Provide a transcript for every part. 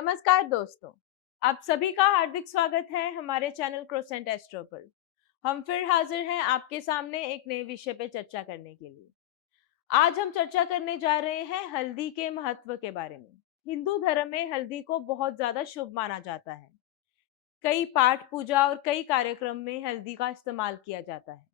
नमस्कार दोस्तों, आप सभी का हार्दिक स्वागत है हमारे चैनल क्रोसेंट एस्ट्रो पर। हम फिर हाजिर हैं आपके सामने एक नए विषय पे चर्चा करने के लिए। आज हम चर्चा करने जा रहे हैं हल्दी के महत्व के बारे में। हिंदू धर्म में हल्दी को बहुत ज्यादा शुभ माना जाता है। कई पाठ पूजा और कई कार्यक्रम में हल्दी का इस्तेमाल किया जाता है।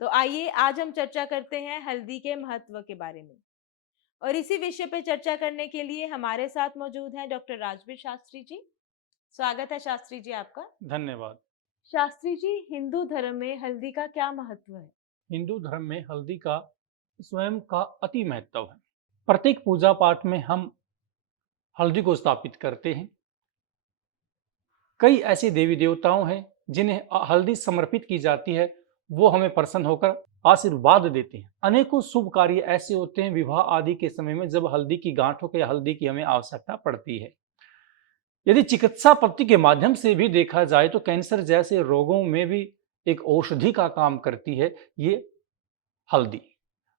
तो आइए आज हम चर्चा करते हैं हल्दी के महत्व के बारे में। और इसी विषय पे चर्चा करने के लिए हमारे साथ मौजूद हैं डॉक्टर राजवीर शास्त्री जी। स्वागत है शास्त्री जी आपका। धन्यवाद। शास्त्री जी, हिंदू धर्म में हल्दी का क्या महत्व है? हिंदू धर्म में हल्दी का स्वयं का अति महत्व है। प्रत्येक पूजा पाठ में हम हल्दी को स्थापित करते हैं। कई ऐसे देवी देवताओं हैं जिन्हें हल्दी समर्पित की जाती है, वो हमें प्रसन्न होकर आशीर्वाद देते हैं। अनेकों शुभ कार्य ऐसे होते हैं विवाह आदि के समय में जब हल्दी की गांठों के हल्दी की हमें आवश्यकता पड़ती है। यदि चिकित्सा पद्धति के माध्यम से भी देखा जाए तो कैंसर जैसे रोगों में भी एक औषधि का काम करती है ये हल्दी।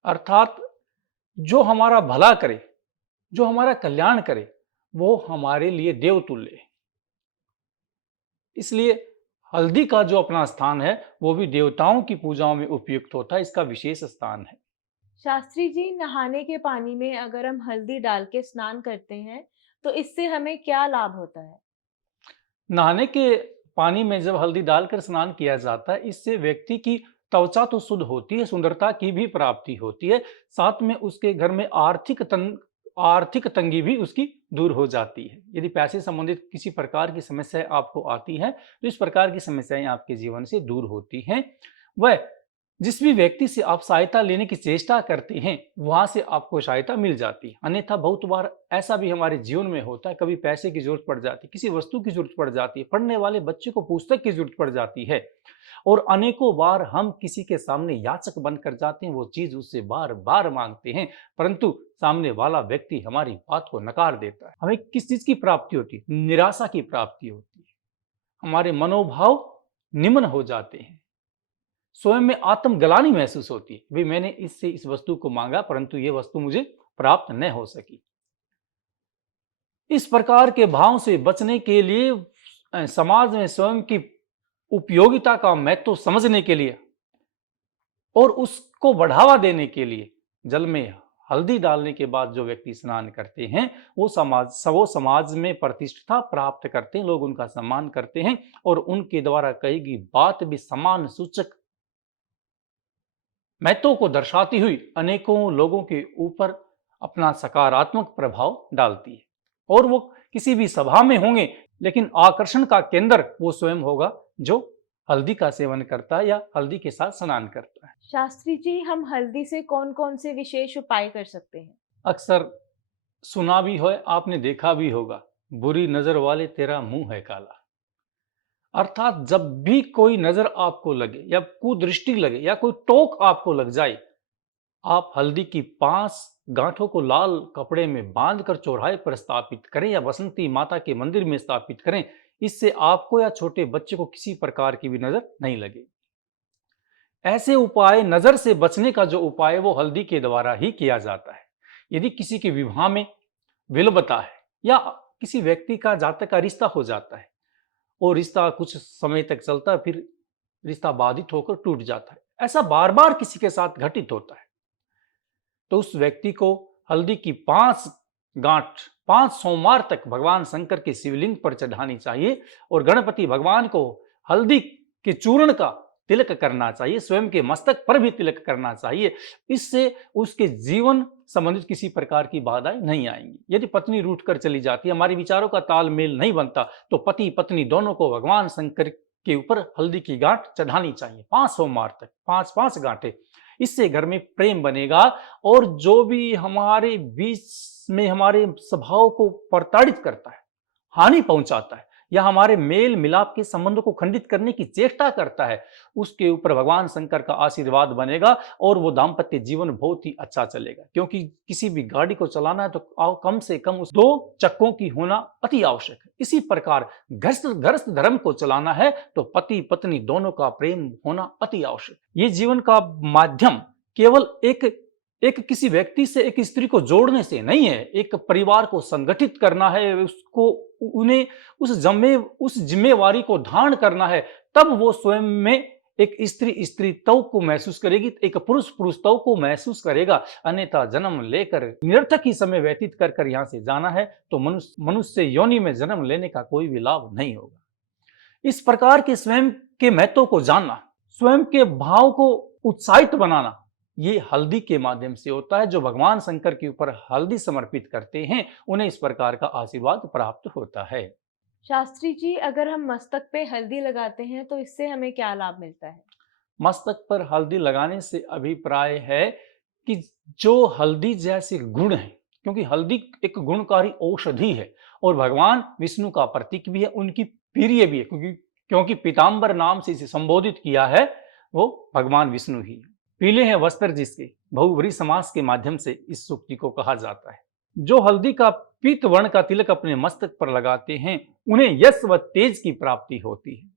अर्थात जो हमारा भला करे, जो हमारा कल्याण करे, वो हमारे लिए देवतुल्य है। इसलिए हल्दी का जो अपना स्थान है वो भी देवताओं की पूजाओं में उपयुक्त होता है, इसका विशेष स्थान है। शास्त्री जी, नहाने के पानी में अगर हम हल्दी डाल के स्नान करते हैं तो इससे हमें क्या लाभ होता है? नहाने के पानी में जब हल्दी डालकर स्नान किया जाता है, इससे व्यक्ति की त्वचा तो शुद्ध होती है, सुंदरता की भी प्राप्ति होती है, साथ में उसके घर में आर्थिक तंगी भी उसकी दूर हो जाती है। यदि पैसे संबंधित किसी प्रकार की समस्याएं आपको आती हैं तो इस प्रकार की समस्याएं आपके जीवन से दूर होती हैं। वह जिस भी व्यक्ति से आप सहायता लेने की चेष्टा करते हैं वहां से आपको सहायता मिल जाती है। अन्यथा बहुत बार ऐसा भी हमारे जीवन में होता है, कभी पैसे की जरूरत पड़ जाती है, किसी वस्तु की जरूरत पड़ जाती है, पढ़ने वाले बच्चे को पुस्तक की जरूरत पड़ जाती है और अनेकों बार हम किसी के सामने याचक बनकर जाते हैं, वो चीज उससे बार बार मांगते हैं, परंतु सामने वाला व्यक्ति हमारी बात को नकार देता है। हमें किस चीज की प्राप्ति होती है? निराशा की प्राप्ति होती है। हमारे मनोभाव निम्न हो जाते हैं, स्वयं में आत्मग्लानि महसूस होती है, भाई मैंने इससे इस वस्तु को मांगा परंतु ये वस्तु मुझे प्राप्त न हो सकी। इस प्रकार के भाव से बचने के लिए समाज में स्वयं की उपयोगिता का महत्व समझने के लिए और उसको बढ़ावा देने के लिए जल में हल्दी डालने के बाद जो व्यक्ति स्नान करते हैं वो समाज में प्रतिष्ठा प्राप्त करते हैं, लोग उनका सम्मान करते हैं और उनके द्वारा कही गई बात भी सम्मान सूचक महत्व को दर्शाती हुई अनेकों लोगों के ऊपर अपना सकारात्मक प्रभाव डालती है। और वो किसी भी सभा में होंगे लेकिन आकर्षण का केंद्र वो स्वयं होगा जो हल्दी का सेवन करता है या हल्दी के साथ स्नान करता है। शास्त्री जी, हम हल्दी से कौन कौन से विशेष उपाय कर सकते हैं? अक्सर सुना भी हो, आपने देखा भी होगा, बुरी नजर वाले तेरा मुंह है काला। अर्थात जब भी कोई नजर आपको लगे या कुदृष्टि लगे या कोई टोक आपको लग जाए, आप हल्दी की 5 गांठों को लाल कपड़े में बांधकर चौराहे पर स्थापित करें या बसंती माता के मंदिर में स्थापित करें। इससे आपको या छोटे बच्चे को किसी प्रकार की भी नजर नहीं लगे। ऐसे उपाय, नजर से बचने का जो उपाय है वो हल्दी के द्वारा ही किया जाता है। यदि किसी के विवाह में विलंबता है या किसी व्यक्ति का जातक का रिश्ता हो जाता है और रिश्ता कुछ समय तक चलता है, फिर रिश्ता बाधित होकर टूट जाता है, ऐसा बार बार किसी के साथ घटित होता है, तो उस व्यक्ति को हल्दी की 5 गांठ 5 सोमवार तक भगवान शंकर के शिवलिंग पर चढ़ानी चाहिए और गणपति भगवान को हल्दी के चूर्ण का तिलक करना चाहिए, स्वयं के मस्तक पर भी तिलक करना चाहिए। इससे उसके जीवन संबंधित किसी प्रकार की बाधाएं नहीं आएंगी। यदि पत्नी रूठ कर चली जाती है, हमारे विचारों का तालमेल नहीं बनता, तो पति पत्नी दोनों को भगवान शंकर के ऊपर हल्दी की गांठ चढ़ानी चाहिए 5 सोमवार तक, 5 गांठें। इससे घर में प्रेम बनेगा और जो भी हमारे बीच में हमारे स्वभाव को प्रताड़ित करता है, हानि पहुंचाता है या हमारे मेल मिलाप के संबंधों को खंडित करने की चेष्टा करता है, उसके ऊपर भगवान शंकर का आशीर्वाद बनेगा और वो दाम्पत्य जीवन बहुत ही अच्छा चलेगा। क्योंकि किसी भी गाड़ी को चलाना है तो कम से कम उस 2 चक्कों की होना अति आवश्यक है। इसी प्रकार गृहस्थ धर्म को चलाना है तो पति पत्नी दोनों का प्रेम होना अति आवश्यक है। ये जीवन का माध्यम केवल एक किसी व्यक्ति से एक स्त्री को जोड़ने से नहीं है, एक परिवार को संगठित करना है, उसको उन्हें उस जिम्मेवारी को धारण करना है, तब वो स्वयं में एक स्त्री स्त्रीत्व को महसूस करेगी, एक पुरुष पुरुषत्व को महसूस करेगा। अन्यथा जन्म लेकर निरर्थक ही समय व्यतीत कर यहाँ से जाना है तो मनुष्य योनि में जन्म लेने का कोई भी लाभ नहीं होगा। इस प्रकार के स्वयं के महत्व को जानना, स्वयं के भाव को उत्साहित बनाना, ये हल्दी के माध्यम से होता है। जो भगवान शंकर के ऊपर हल्दी समर्पित करते हैं उन्हें इस प्रकार का आशीर्वाद प्राप्त होता है। शास्त्री जी, अगर हम मस्तक पे हल्दी लगाते हैं तो इससे हमें क्या लाभ मिलता है? मस्तक पर हल्दी लगाने से अभिप्राय है कि जो हल्दी जैसे गुण है, क्योंकि हल्दी एक गुणकारी औषधि है और भगवान विष्णु का प्रतीक भी है, उनकी प्रिय भी है, क्योंकि पीताम्बर नाम से इसे संबोधित किया है वो भगवान विष्णु ही। पीले हैं वस्त्र जिसके, बहुव्रीहि समास के माध्यम से इस सूक्ति को कहा जाता है। जो हल्दी का पीत वर्ण का तिलक अपने मस्तक पर लगाते हैं उन्हें यश व तेज की प्राप्ति होती है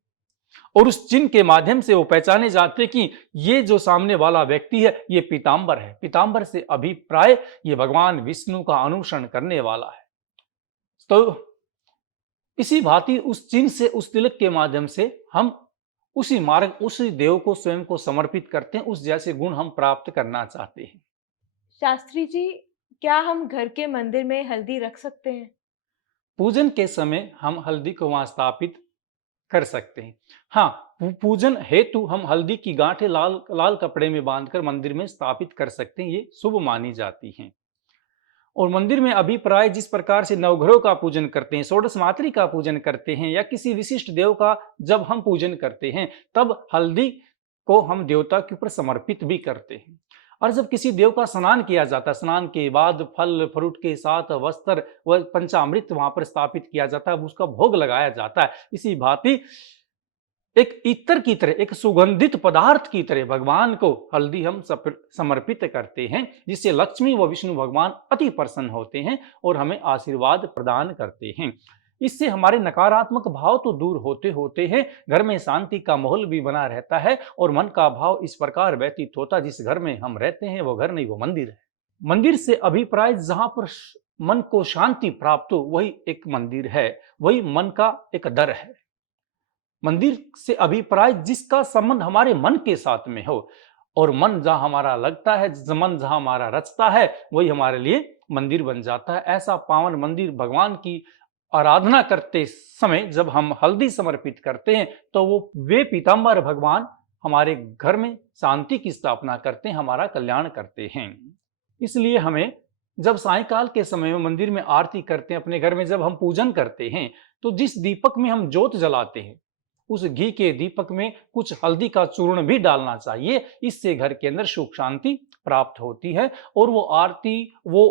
और उस चिन्ह के माध्यम से वो पहचाने जाते हैं कि ये जो सामने वाला व्यक्ति है ये पीताम्बर है। पीताम्बर से अभिप्राय ये भगवान विष्णु का अनुसरण करने वाला है। तो इसी भांति उस चिन्ह से, उस तिलक के माध्यम से हम उसी मार्ग, उसी देव को स्वयं को समर्पित करते हैं, उस जैसे गुण हम प्राप्त करना चाहते हैं। शास्त्री जी, क्या हम घर के मंदिर में हल्दी रख सकते हैं? पूजन के समय हम हल्दी को वहां स्थापित कर सकते हैं। हाँ, पूजन हेतु हम हल्दी की गांठें लाल लाल कपड़े में बांधकर मंदिर में स्थापित कर सकते हैं, ये शुभ मानी जाती हैं। और मंदिर में अभिप्राय जिस प्रकार से नवग्रहों का पूजन करते हैं, षोडश मातृ का पूजन करते हैं या किसी विशिष्ट देव का जब हम पूजन करते हैं तब हल्दी को हम देवता के ऊपर समर्पित भी करते हैं। और जब किसी देव का स्नान किया जाता है, स्नान के बाद फल फ्रूट के साथ वस्त्र व पंचामृत वहां पर स्थापित किया जाता है, उसका भोग लगाया जाता है। इसी भांति एक इत्र की तरह, एक सुगंधित पदार्थ की तरह भगवान को हल्दी हम समर्पित करते हैं, जिससे लक्ष्मी व विष्णु भगवान अति प्रसन्न होते हैं और हमें आशीर्वाद प्रदान करते हैं। इससे हमारे नकारात्मक भाव तो दूर होते होते हैं, घर में शांति का माहौल भी बना रहता है और मन का भाव इस प्रकार व्यतीत होता है, जिस घर में हम रहते हैं वो घर नहीं, वो मंदिर है। मंदिर से अभिप्राय जहां पर मन को शांति प्राप्त हो वही एक मंदिर है, वही मन का एक दर है। मंदिर से अभिप्राय जिसका संबंध हमारे मन के साथ में हो, और मन जहां हमारा लगता है, मन जहां हमारा रचता है, वही हमारे लिए मंदिर बन जाता है। ऐसा पावन मंदिर भगवान की आराधना करते समय जब हम हल्दी समर्पित करते हैं तो वे पीताम्बर भगवान हमारे घर में शांति की स्थापना करते हैं, हमारा कल्याण करते हैं। इसलिए हमें जब सायंकाल के समय में मंदिर में आरती करते हैं, अपने घर में जब हम पूजन करते हैं, तो जिस दीपक में हम ज्योत जलाते हैं उस घी के दीपक में कुछ हल्दी का चूर्ण भी डालना चाहिए। इससे घर के अंदर सुख शांति प्राप्त होती है और वो आरती, वो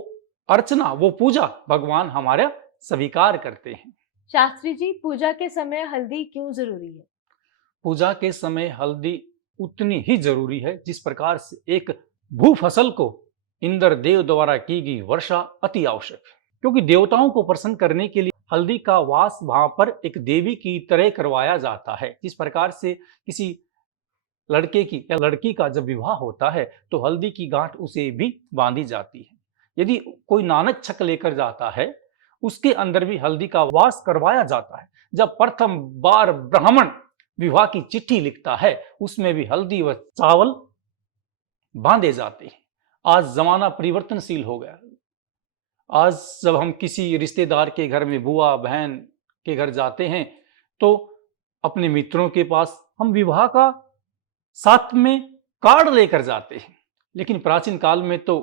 अर्चना, वो पूजा भगवान हमारा स्वीकार करते हैं। शास्त्री जी, पूजा के समय हल्दी क्यों जरूरी है? पूजा के समय हल्दी उतनी ही जरूरी है जिस प्रकार से एक भू फसल को इंद्र देव द्वारा की गई वर्षा अति आवश्यक है, क्योंकि देवताओं को प्रसन्न करने के लिए हल्दी का वास वहां पर एक देवी की तरह करवाया जाता है। जिस प्रकार से किसी लड़के की या लड़की का जब विवाह होता है तो हल्दी की गांठ उसे भी बांधी जाती है। यदि कोई नानक छक लेकर जाता है उसके अंदर भी हल्दी का वास करवाया जाता है। जब प्रथम बार ब्राह्मण विवाह की चिट्ठी लिखता है उसमें भी हल्दी व चावल बांधे जाते हैं। आज जमाना परिवर्तनशील हो गया। आज जब हम किसी रिश्तेदार के घर में, बुआ बहन के घर जाते हैं तो अपने मित्रों के पास हम विवाह का साथ में कार्ड लेकर जाते हैं, लेकिन प्राचीन काल में तो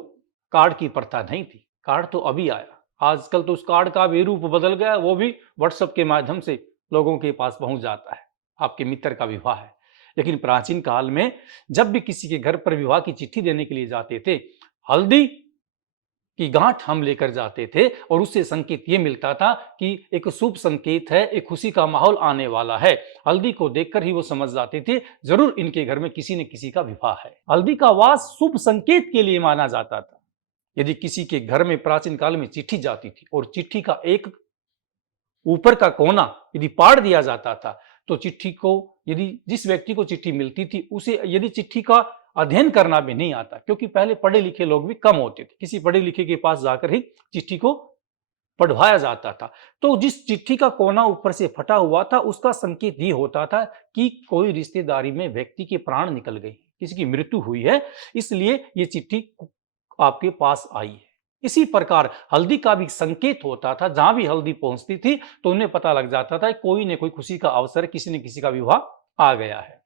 कार्ड की प्रथा नहीं थी। कार्ड तो अभी आया। आजकल तो उस कार्ड का भी रूप बदल गया, वो भी व्हाट्सएप के माध्यम से लोगों के पास पहुंच जाता है, आपके मित्र का विवाह है। लेकिन प्राचीन काल में जब भी किसी के घर पर विवाह की चिट्ठी देने के लिए जाते थे, हल्दी की गांठ हम लेकर जाते थे और उससे संकेत ये मिलता था कि एक शुभ संकेत है, एक खुशी का माहौल आने वाला है। हल्दी को देखकर ही वो समझ जाते थे जरूर इनके घर में किसी न किसी का विवाह है। हल्दी का वास शुभ संकेत के लिए माना जाता था। यदि किसी के घर में प्राचीन काल में चिट्ठी जाती थी और चिट्ठी का एक ऊपर का कोना यदि पाड़ दिया जाता था तो चिट्ठी को, यदि जिस व्यक्ति को चिट्ठी मिलती थी उसे यदि चिट्ठी का अध्ययन करना भी नहीं आता, क्योंकि पहले पढ़े लिखे लोग भी कम होते थे, किसी पढ़े लिखे के पास जाकर ही चिट्ठी को पढ़वाया जाता था। तो जिस चिट्ठी का कोना ऊपर से फटा हुआ था, उसका संकेत ये होता था कि कोई रिश्तेदारी में व्यक्ति के प्राण निकल गए, किसी की मृत्यु हुई है, इसलिए ये चिट्ठी आपके पास आई है। इसी प्रकार हल्दी का भी संकेत होता था, जहां भी हल्दी पहुंचती थी तो उन्हें पता लग जाता था कोई न कोई खुशी का अवसर, किसी न किसी का विवाह आ गया है।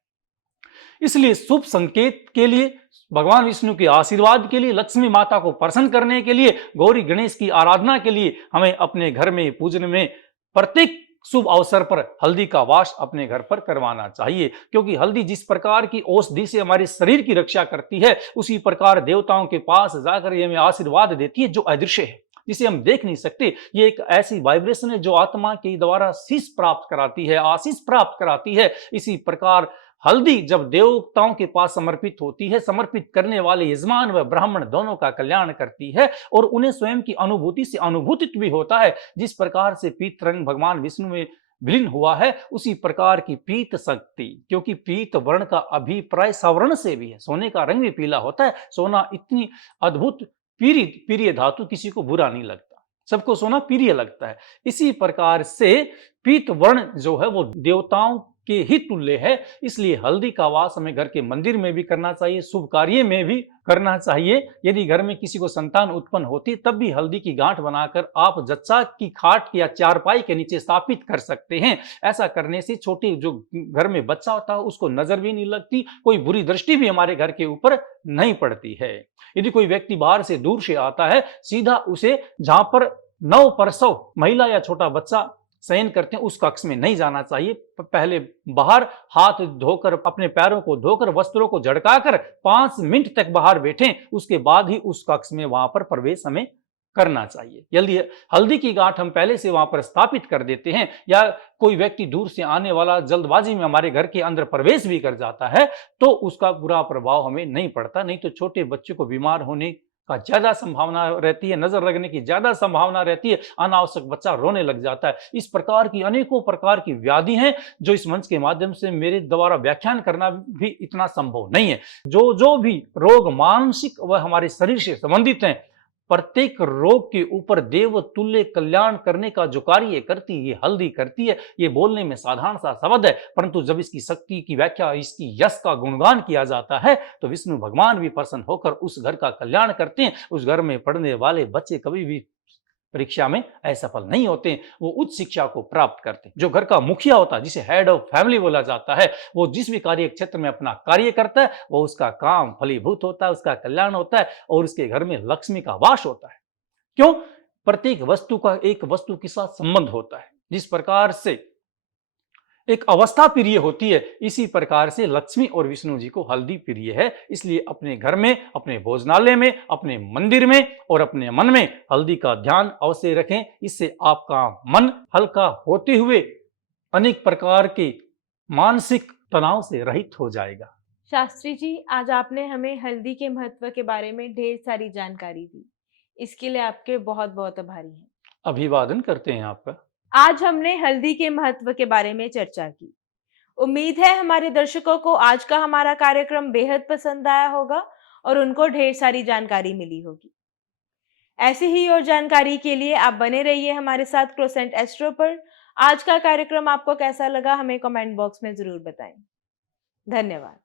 इसलिए शुभ संकेत के लिए, भगवान विष्णु के आशीर्वाद के लिए, लक्ष्मी माता को प्रसन्न करने के लिए, गौरी गणेश की आराधना के लिए हमें अपने घर में पूजन में प्रत्येक शुभ अवसर पर हल्दी का वास अपने घर पर करवाना चाहिए, क्योंकि हल्दी जिस प्रकार की औषधि से हमारे शरीर की रक्षा करती है, उसी प्रकार देवताओं के पास जाकर ये हमें आशीर्वाद देती है जो अदृश्य है, जिसे हम देख नहीं सकते। ये एक ऐसी वाइब्रेशन है जो आत्मा के द्वारा शीश प्राप्त कराती है, आशीष प्राप्त कराती है। इसी प्रकार हल्दी जब देवताओं के पास समर्पित होती है, समर्पित करने वाले यजमान व ब्राह्मण दोनों का कल्याण करती है और उन्हें स्वयं की अनुभूति से अनुभूतित भी होता है। जिस प्रकार से पीत रंग भगवान विष्णु में विलीन हुआ है, उसी प्रकार की पीत शक्ति, क्योंकि पीत वर्ण का अभिप्राय सवर्ण से भी है, सोने का रंग भी पीला होता है। सोना इतनी अद्भुत प्रिय धातु, किसी को बुरा नहीं लगता, सबको सोना प्रिय लगता है। इसी प्रकार से पीत वर्ण जो है वो देवताओं के ही तुल्य है, इसलिए हल्दी का वास हमें घर के मंदिर में भी करना चाहिए, शुभ कार्य में भी करना चाहिए। यदि घर में किसी को संतान उत्पन्न होती तब भी हल्दी की गांठ बनाकर आप जच्चा की खाट या चारपाई के नीचे स्थापित कर सकते हैं। ऐसा करने से छोटे जो घर में बच्चा होता है उसको नजर भी नहीं लगती, कोई बुरी दृष्टि भी हमारे घर के ऊपर नहीं पड़ती है। यदि कोई व्यक्ति बाहर से दूर से आता है, सीधा उसे जहां पर नव प्रसव महिला या छोटा बच्चा शयन करते हैं उस कक्ष में नहीं जाना चाहिए। पहले बाहर हाथ धोकर, अपने पैरों को धोकर, वस्त्रों को झड़काकर 5 मिनट तक बाहर बैठें, उसके बाद ही उस कक्ष में वहां पर प्रवेश हमें करना चाहिए। यदि हल्दी की गांठ हम पहले से वहां पर स्थापित कर देते हैं या कोई व्यक्ति दूर से आने वाला जल्दबाजी में हमारे घर के अंदर प्रवेश भी कर जाता है तो उसका बुरा प्रभाव हमें नहीं पड़ता। नहीं तो छोटे बच्चे को बीमार होने का ज्यादा संभावना रहती है, नजर लगने की ज्यादा संभावना रहती है, अनावश्यक बच्चा रोने लग जाता है। इस प्रकार की अनेकों प्रकार की व्याधि हैं जो इस मंच के माध्यम से मेरे द्वारा व्याख्यान करना भी इतना संभव नहीं है। जो भी रोग मानसिक व हमारे शरीर से संबंधित हैं, प्रत्येक रोग के ऊपर देव तुल्य कल्याण करने का जो कार्य करती है ये हल्दी करती है। ये बोलने में साधारण सा शब्द है, परंतु जब इसकी शक्ति की व्याख्या, इसकी यश का गुणगान किया जाता है तो विष्णु भगवान भी प्रसन्न होकर उस घर का कल्याण करते हैं। उस घर में पढ़ने वाले बच्चे कभी भी परीक्षा में असफल नहीं होते, वो उच्च शिक्षा को प्राप्त करते हैं। जो घर का मुखिया होता है, जिसे हेड ऑफ फैमिली बोला जाता है, वो जिस भी कार्य क्षेत्र में अपना कार्य करता है वो उसका काम फलीभूत होता है, उसका कल्याण होता है और उसके घर में लक्ष्मी का वास होता है। क्यों? प्रत्येक वस्तु का एक वस्तु के साथ संबंध होता है। जिस प्रकार से एक अवस्था प्रिय होती है, इसी प्रकार से लक्ष्मी और विष्णु जी को हल्दी प्रिय है। इसलिए अपने घर में, अपने भोजनालय में, अपने मंदिर में और अपने मन में हल्दी का ध्यान अवश्य रखें। इससे आपका मन हल्का होते हुए अनेक प्रकार के मानसिक तनाव से रहित हो जाएगा। शास्त्री जी, आज आपने हमें हल्दी के महत्व के बारे में ढेर सारी जानकारी दी, इसके लिए आपके बहुत बहुत आभारी हैं। अभिवादन करते हैं आपका। आज हमने हल्दी के महत्व के बारे में चर्चा की। उम्मीद है हमारे दर्शकों को आज का हमारा कार्यक्रम बेहद पसंद आया होगा और उनको ढेर सारी जानकारी मिली होगी। ऐसी ही और जानकारी के लिए आप बने रहिए हमारे साथ क्रोसेंट एस्ट्रो पर। आज का कार्यक्रम आपको कैसा लगा हमें कमेंट बॉक्स में जरूर बताएं। धन्यवाद।